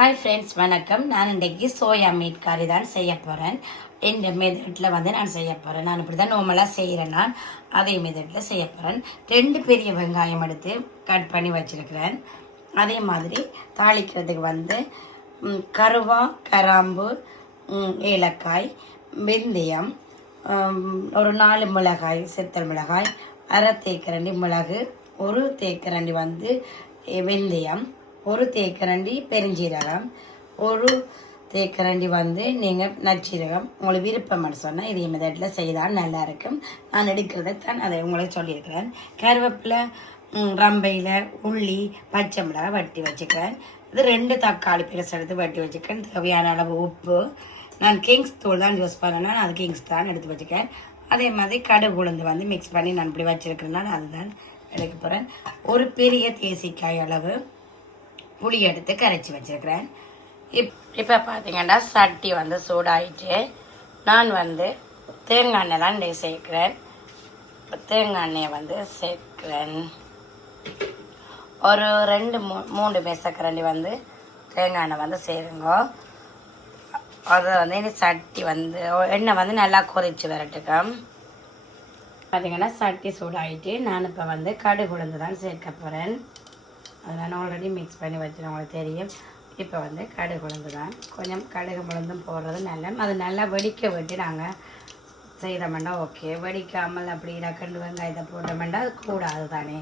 Hi friends, வணக்கம். நான் இன்றைக்கி சோயா மீட் கறி தான் செய்ய போகிறேன். இந்த மெதட்டில் நான் செய்ய போகிறேன். நான் இப்படி தான் நார்மலாக செய்கிறேன். நான் அதே மெதட்டில் செய்ய போகிறேன். 2 பெரிய வெங்காயம் எடுத்து கட் பண்ணி வச்சுருக்கிறேன். அதே மாதிரி தாளிக்கிறதுக்கு கருவா, கராம்பு, ஏலக்காய், வெந்தயம், ஒரு 4 மிளகாய், செத்தல் மிளகாய், அரை தேக்கரண்டி மிளகு, ஒரு தேக்கரண்டி வெந்தயம், ஒரு தேக்கரண்டி பெருஞ்சீரகம், ஒரு தேக்கரண்டி நீங்கள் நச்சீரகம். உங்களுக்கு விருப்பம்னு சொன்னால் இதே மெதட்டில் செய்தால் நல்லாயிருக்கும். நான் எடுக்கிறத தான் அதை உங்களுக்கு சொல்லியிருக்கிறேன். கருவேப்பிலை, ரம்பையில், உள்ளி, பச்சை மிளகாய் வெட்டி வச்சுக்கிறேன். இது 2 தக்காளி பெருசு எடுத்து வெட்டி வச்சுக்கிறேன். தேவையான அளவு உப்பு. நான் கிங்ஸ் தூள் தான் யூஸ் பண்ணேன்னா அது கிங்ஸ் தான் எடுத்து வச்சுக்கிறேன். அதே மாதிரி கடுகு உளுந்து மிக்ஸ் பண்ணி நான் இப்படி வச்சுருக்கிறேன்னா அதுதான் எடுக்க போகிறேன். ஒரு பெரிய தேசிக்காய் அளவு புளி எடுத்து கரைச்சி வச்சுருக்கிறேன். இப்போ பார்த்தீங்கன்னா சட்டி சூடாயிடுச்சு. நான் தேங்காய் எண்ணெய் தான் சேர்க்குறேன். தேங்காய் எண்ணெயை சேர்க்குறேன். ஒரு 2-3 மேசக்கரண்டி தேங்காய் எண்ணெய் சேருங்க. அதை இனி சட்டி எண்ணெய் நல்லா கொதிச்சு வரட்டுக்கும். பார்த்தீங்கன்னா சட்டி சூடாயிட்டு நான் இப்போ கடுகு உளுந்து தான் சேர்க்க போகிறேன். அதனால் ஆல்ரெடி மிக்ஸ் பண்ணி வச்சுருவோம், உங்களுக்கு தெரியும். இப்போ கடுகு உளுந்து தான், கொஞ்சம் கடுகு உளுந்தும் போடுறது நல்ல. அது நல்லா வெடிக்க விட்டு நாங்கள் செய்தோம்னா ஓகே. வெடிக்காமல் அப்படி டக்கண்டு வெங்காயத்தை போட்டோம்னா அது கூடாது தானே.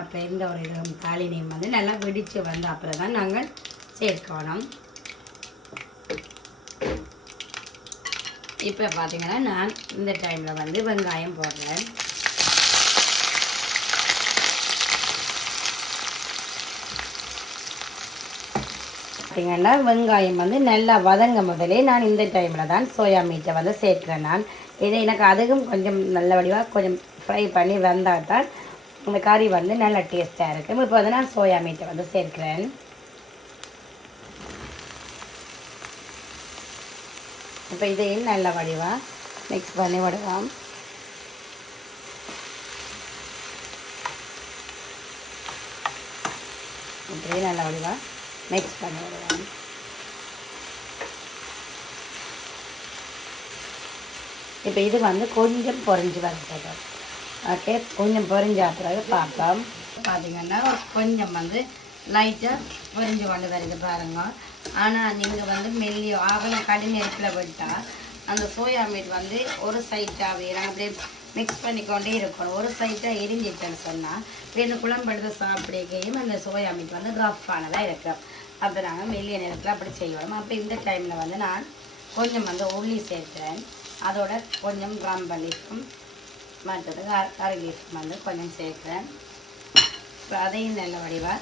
அப்போ இந்த ஒரு இது தாளினியும் நல்லா வெடித்து அப்புறம் தான் நாங்கள் சேர்க்கணும். இப்போ பார்த்தீங்கன்னா நான் இந்த டைமில் வெங்காயம் போடுறேன். பார்த்தீங்கன்னா வெங்காயம் நல்லா வதங்க முதலே நான் இந்த டைமில் தான் சோயா மீட்டை சேர்க்குறேன். நான் இதை எனக்கு அதுவும் கொஞ்சம் நல்ல வடிவாக கொஞ்சம் ஃப்ரை பண்ணி வந்தால் தான் இந்த கறி நல்லா டேஸ்ட்டாக இருக்கும். இப்போ நான் சோயா மீட்டை சேர்க்குறேன். இப்போ இதையும் நல்ல வடிவாக மிக்ஸ் பண்ணி விடுவோம். இப்படியே நல்ல வடிவாக மிக்ஸ் பண்ணி விடுவோம். இப்போ இது கொஞ்சம் பொரிஞ்சு வரட்டும். ஓகே, கொஞ்சம் பொரிஞ்ச பிறகு பார்ப்போம். பார்த்தீங்கன்னா கொஞ்சம் லைட்டாக பொரிஞ்சு கொண்டு வருது பாருங்க. ஆனால் நீங்கள் மெல்லியோ ஆகணும் கடுமை நெருப்பில் விட்டால் அந்த சோயா மீட் ஒரு சைட்டாகவே நாங்கள் அப்படியே மிக்ஸ் பண்ணிக்கொண்டே இருக்கணும். ஒரு சைட்டாக எரிஞ்சிட்டேன்னு சொன்னால் இந்த குழம்பெடுத்து சாப்பிடுகையும் அந்த சோயா மீட் ரஃப்பானதாக இருக்கும். அப்போ நாங்கள் மெல்லிய நேரத்தில் அப்படி செய்வோம். அப்போ இந்த டைமில் நான் கொஞ்சம் உள்ளி சேர்க்கிறேன். அதோட கொஞ்சம் கிராம்பு லீஃபும் மற்றது கறி லீஃபும் கொஞ்சம் சேர்க்குறேன். இப்போ அதையும் நல்ல வடிவாக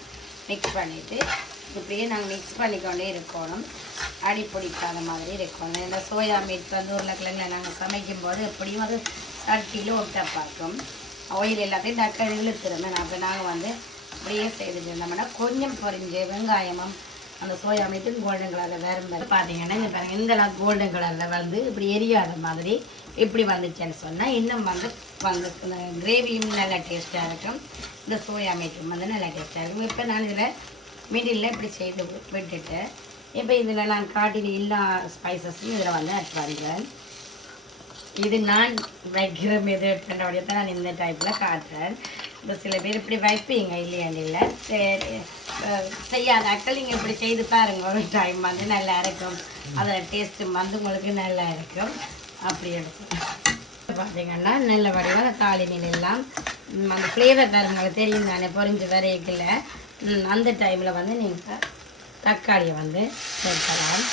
மிக்ஸ் பண்ணிவிட்டு இப்படியே நாங்கள் மிக்ஸ் பண்ணிக்கொண்டே இருக்கணும். அடி பிடிக்காத மாதிரி இருக்கணும். இந்த சோயா மீட் உருளைக்கிழங்குல நாங்கள் சமைக்கும்போது எப்படியும் அது சட்டியில் ஒட்ட பார்க்கும். ஆயில் எல்லாத்தையும் தக்காளி இழுத்துருந்தேன். அப்போ நாங்கள் இப்படியே செய்துட்டு இருந்தோம்னா கொஞ்சம் பொரிஞ்சு வெங்காயமும் அந்த சோயா மீட்டும் கோல்டன் கலரில் வரும்போது பார்த்தீங்கன்னா இந்த பாருங்கள் இந்தளவு கோல்டன் கலரில் இப்படி எரியாத மாதிரி இப்படி வந்துச்சுன்னு சொன்னால் இன்னும் இந்த கிரேவியும் நல்லா டேஸ்ட்டாக இருக்கும். இந்த சோயா மீட்டும் நல்லா டேஸ்ட்டாக இருக்கும். இப்போ நான் இதில் மிடில் இப்படி செய்து விட்டுட்டு இப்போ இதில் நான் காட்டின எல்லா ஸ்பைசஸும் இதில் ஆட் பண்ணுறேன். இது நான் வைக்கிற மெதட்ன்றபடியே தான் நான் இந்த டைப்பில் காட்டுறேன். இப்போ சில பேர் இப்படி வைப்பீங்க இல்லையாண்டு இல்லை, செய்யாத அக்கள் நீங்கள் இப்படி செய்து பாருங்க. ஒரு டைம் நல்லா இருக்கும். அதில் டேஸ்ட்டு உங்களுக்கு நல்லா இருக்கும். அப்படி எடுக்கும் பார்த்தீங்கன்னா நல்ல வடிவாக தாளினில் எல்லாம் அந்த ஃப்ளேவர் தருங்களை தெரியும் தானே பொரிஞ்சு வரைக்கல. அந்த டைமில் நீங்கள் தக்காளியை சேர்க்கலாம்.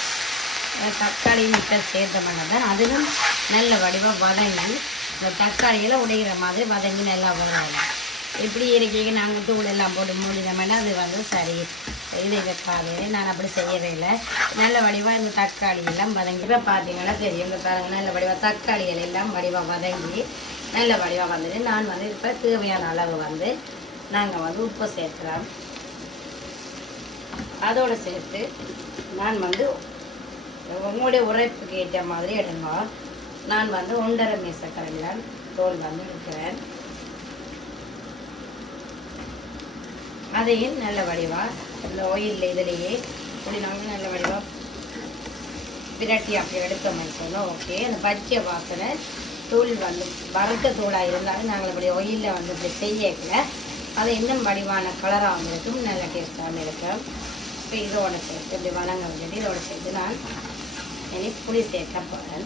தக்காளி முட்டை சேர்த்தோம்னா தான் அதிலும் நல்ல வடிவாக வதங்கி இந்த தக்காளியில் உடைகிற மாதிரி வதங்கி நல்லா வதங்கலாம். இப்படி இறக்கி நாங்கள் தூள் எல்லாம் போட்டு மூடினோம்னா அது சரி இதை வைக்காது. நான் அப்படி செய்யவே இல்லை. நல்ல வடிவாக இந்த தக்காளி எல்லாம் வதங்கி இப்போ பார்த்தீங்கன்னா தெரியும். இந்த பாருங்கள் நல்ல வடிவாக தக்காளிகள் எல்லாம் வடிவாக வதங்கி நல்ல வடிவாக வந்துட்டு நான் இப்போ தேவையான அளவு நாங்கள் உப்பு சேர்க்கலாம். அதோடு சேர்த்து நான் உங்களுடைய உரைப்புக்கு ஏற்ற மாதிரி எடுங்க. நான் 1.5 மேசக்கரண்டில் தோல் எடுக்கிறேன். அதையும் நல்ல வடிவாக இந்த ஆயிலில் இதிலேயே புளி நாங்கள் நல்ல வடிவாக விரட்டி அப்படி எடுத்தோம்னு சொன்னோம். ஓகே, அந்த பச்சை வாசனை தூள் வந்து வறுத்த தூளாக இருந்தாலும் நாங்கள் இப்படி ஒயிலில் வந்து இப்படி செய்யல, அது இன்னும் வடிவான கலராகவும் இருக்கும், நல்ல டேஸ்டாகவும் இருக்கும். இப்போ இதோட சேர்த்து இப்படி வணங்க வச்சுட்டு இதோட சேர்த்து நான் இனி புளி சேர்க்க போகிறேன்.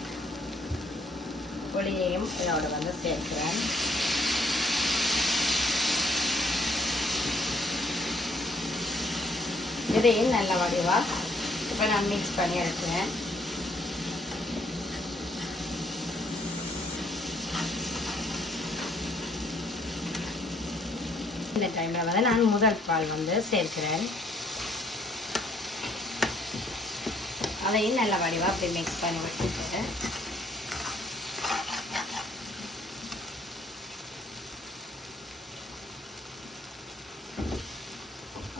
புளியையும் இதோட வந்து சேர்க்கிறேன். இதையும் நல்ல வடிவாக இப்போ நான் மிக்ஸ் பண்ணி எடுக்கிறேன். இந்த டைமில் வந்து நான் முதல் பால் வந்து சேர்க்கிறேன். அதையும் நல்ல வடிவாக அப்படி மிக்ஸ் பண்ணி வச்சுட்டு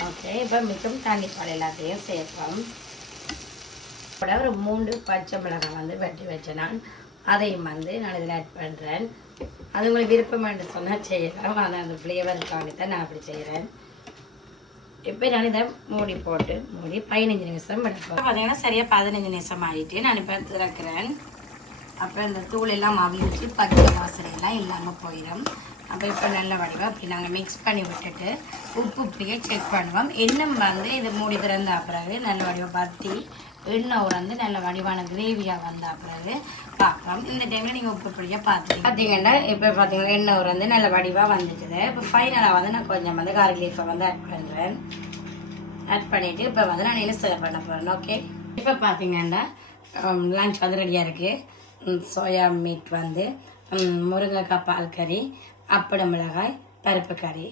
ஓகே, இப்போ மிச்சம் தண்ணி பால் எல்லாத்தையும் சேர்ப்போம். கூட ஒரு 3 பச்சை மிளகாய் வந்து வெட்டி வச்சேன் நான், அதையும் வந்து நான் இதில் ஆட் பண்ணுறேன். அது உங்களுக்கு விருப்பம் என்று சொன்னால் செய்யலாம், ஆனால் அந்த ஃப்ளேவருக்காண்டி தான் நான் அப்படி செய்கிறேன். இப்போ நான் இதை மூடி 15 நிமிஷம் எடுப்போம். பார்த்தீங்கன்னா சரியாக 15 நிமிஷம் ஆகிட்டு நான் இப்போ திறக்கிறேன். அப்போ இந்த தூள் எல்லாம் அவிழ்ச்சி பச்சை வாசனையெல்லாம் இல்லாமல் போயிடும். அப்போ இப்போ நல்ல வடிவாக அப்படி நாங்கள் மிக்ஸ் பண்ணி விட்டுட்டு உப்பு இப்படியே செக் பண்ணுவோம். எண்ணெய் வந்து இது மூடி திறந்த பிறகு நல்ல வடிவாக பற்றி எண்ணெய் வந்து நல்ல வடிவான கிரேவியாக வந்த பிறகு பார்க்கலாம். இந்த டைமில் நீங்கள் உப்பு இப்படியாக பார்த்தீங்கன்னா இப்போ பார்த்தீங்கன்னா எண்ணெய் வந்து நல்ல வடிவாக வந்துட்டுது. இப்போ ஃபைனலாக வந்து நான் கொஞ்சம் வந்து கார்லிக் லீஃபை வந்து ஆட் பண்ணுறேன். ஆட் பண்ணிவிட்டு இப்போ வந்து நான் இதில் சர்வ் பண்ண போகிறேன். ஓகே, இப்போ பார்த்தீங்கன்னா லன்ச் வந்து ரெடியாக இருக்குது. சோயா மீட் வந்து முருங்கைக்காய் பால் கறி, அப்பளம் மிளகாய், பருப்பு கறி.